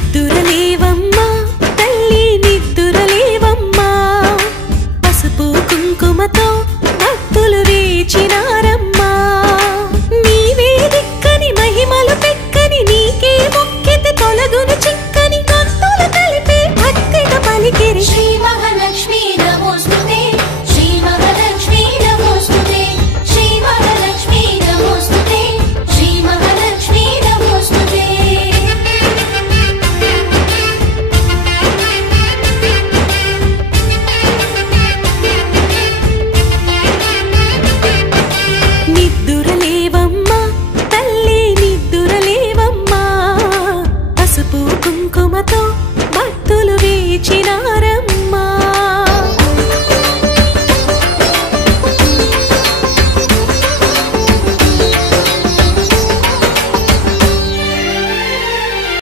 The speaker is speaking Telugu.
నిద్దురలేవమ్మా తల్లి నిద్దురలేవమ్మా పసుపు కుంకుమతో భక్తులు వేచినారమ్మా నీవే దిక్కని మహిమలు పెక్కని నీకే మొక్కితే తొలగును చిక్కని భక్తులు కలిపే భక్తిగా పలికిరి శ్రీ మహాలక్ష్మీ నమోస్తుతే శ్రీ మహాలక్ష్మీ నమోస్తుతే శ్రీ మహాలక్ష్మీ నమోస్తుతే శ్రీ మహాలక్ష్మీ నమోస్తుతే నిద్దురలేవమ్మా తల్లి నిద్దురలేవమ్మా పసుపు కుంకుమతో భక్తులు వేచినారు